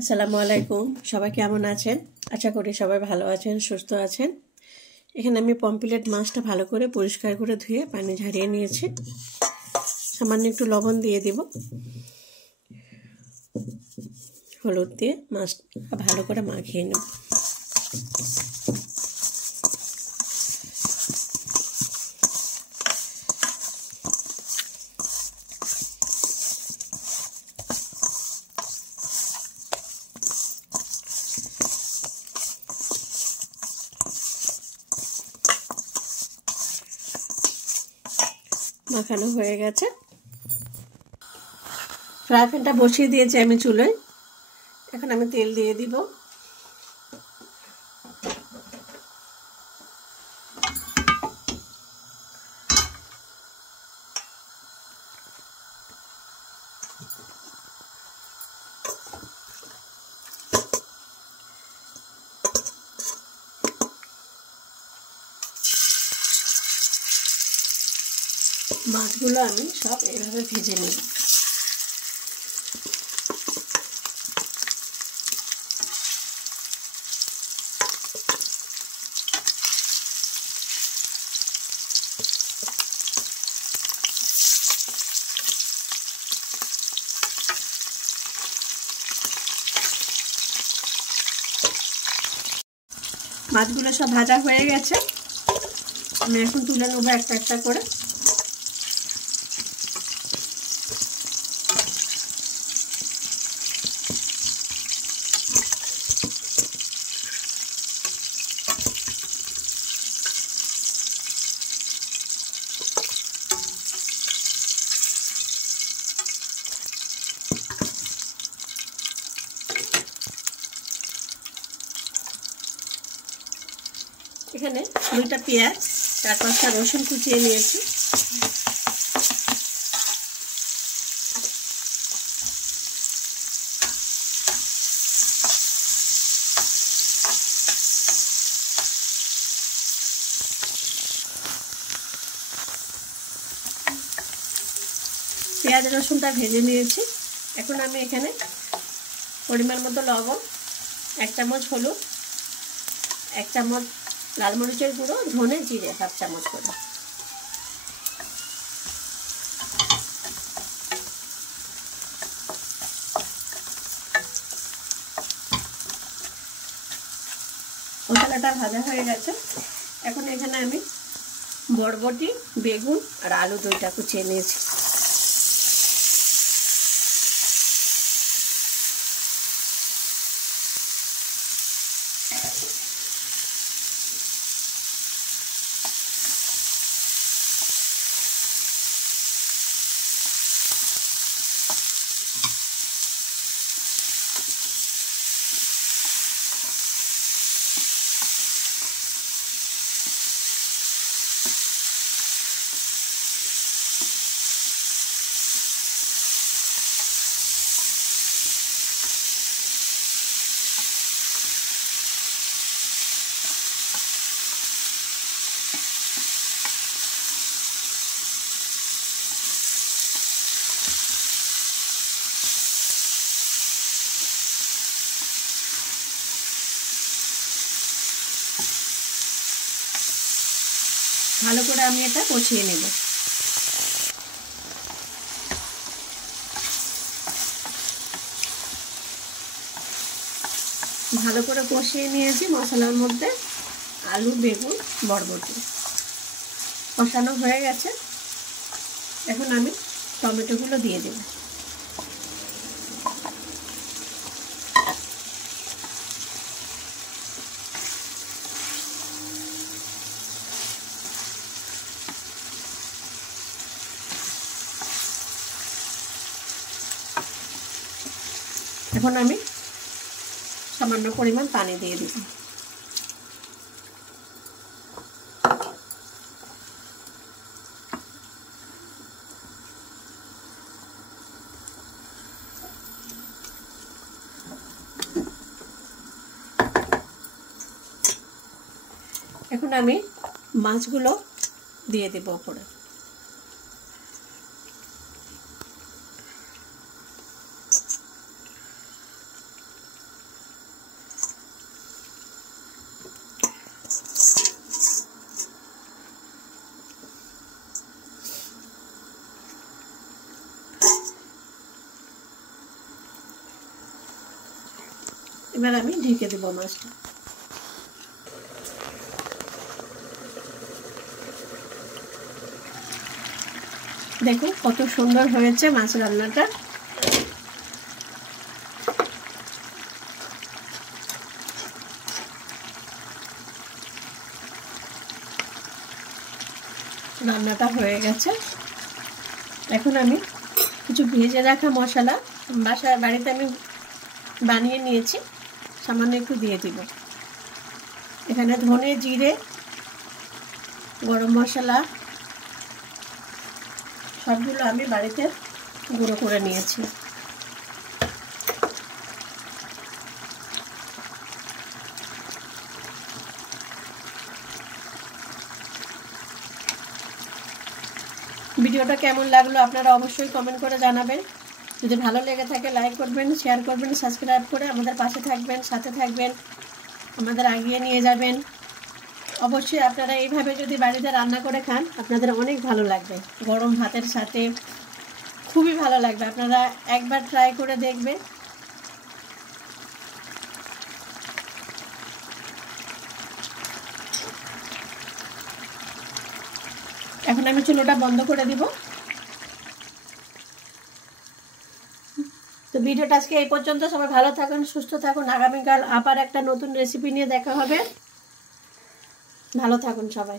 আসসালামু আলাইকুম। সবাই কেমন আছেন? আশা করি সবাই ভালো আছেন, সুস্থ আছেন। এখানে আমি পমফ্রেট মাছটা ভালো করে পরিষ্কার করে ধুয়ে পানি ঝরিয়ে নিয়েছি। সামান্য একটু লবণ দিয়ে দিব, হলুদ দিয়ে মাছটা ভালো করে মাখিয়ে নেব। মাখানো হয়ে গেছে। ফ্রাই প্যানটা বসিয়ে দিয়েছি আমি চুলোয়। এখন আমি তেল দিয়ে দিব। মাছগুলো আমি সব এইভাবে ভেজে নেব। মাছগুলো সব ভাজা হয়ে গেছে। আমি এখন তুলে নেব একটা একটা করে। এখানে 2টা পেঁয়াজ, 4-5টা রসুন কুচিয়ে নিয়েছি। পেঁয়াজ রসুনটা ভেজে নিয়েছি। এখন আমি এখানে পরিমাণ মতো লবণ, 1 চামচ হলুদ, 1 চামচ লাল মরিচের গুঁড়ো, ধনে জিরে 1/2 চামচ করে মশলাটা ভাজা হয়ে গেছে। এখন এখানে আমি বরবটি, বেগুন আর আলু 2টা কুচিয়ে নিয়েছি। ভালো করে আমি এটা কষিয়ে নেব। ভালো করে কষিয়ে নিয়েছি মশলার মধ্যে আলু, বেগুন, বরবটি কষানো হয়ে গেছে। এখন আমি টমেটোগুলো দিয়ে দেব। এখন আমি সামান্য পরিমাণ পানি দিয়ে দিব। এখন আমি মাছগুলো দিয়ে দেব উপরে। এবার আমি ঢেকে দেবো মাছটা। দেখুন কত সুন্দর হয়েছে মাছ রান্নাটা। রান্নাটা হয়ে গেছে। এখন আমি কিছু ভেজে রাখা মশলা বাড়িতে আমি বানিয়ে নিয়েছি, সামান্য একটু দিয়ে দিব। এখানে ধনে, জিরে, গরম মশলা সবগুলো আমি বাড়িতে গুঁড়ো করে নিয়েছি। ভিডিওটা কেমন লাগলো আপনারা অবশ্যই কমেন্ট করে জানাবেন। যদি ভালো লেগে থাকে লাইক করবেন, শেয়ার করবেন, সাবস্ক্রাইব করে আমাদের পাশে থাকবেন, সাথে থাকবেন, আমাদের এগিয়ে নিয়ে যাবেন। অবশ্যই আপনারা এইভাবে যদি বাড়িতে রান্না করে খান আপনাদের অনেক ভালো লাগবে, গরম ভাতের সাথে খুবই ভালো লাগবে। আপনারা একবার ট্রাই করে দেখবেন। এখন আমি চুলোটা বন্ধ করে দিব। তো ভিডিওটা আজকে এই পর্যন্ত। সবাই ভালো থাকুন, সুস্থ থাকুন। আগামীকাল আবার একটা নতুন রেসিপি নিয়ে দেখা হবে। ভালো থাকুন সবাই।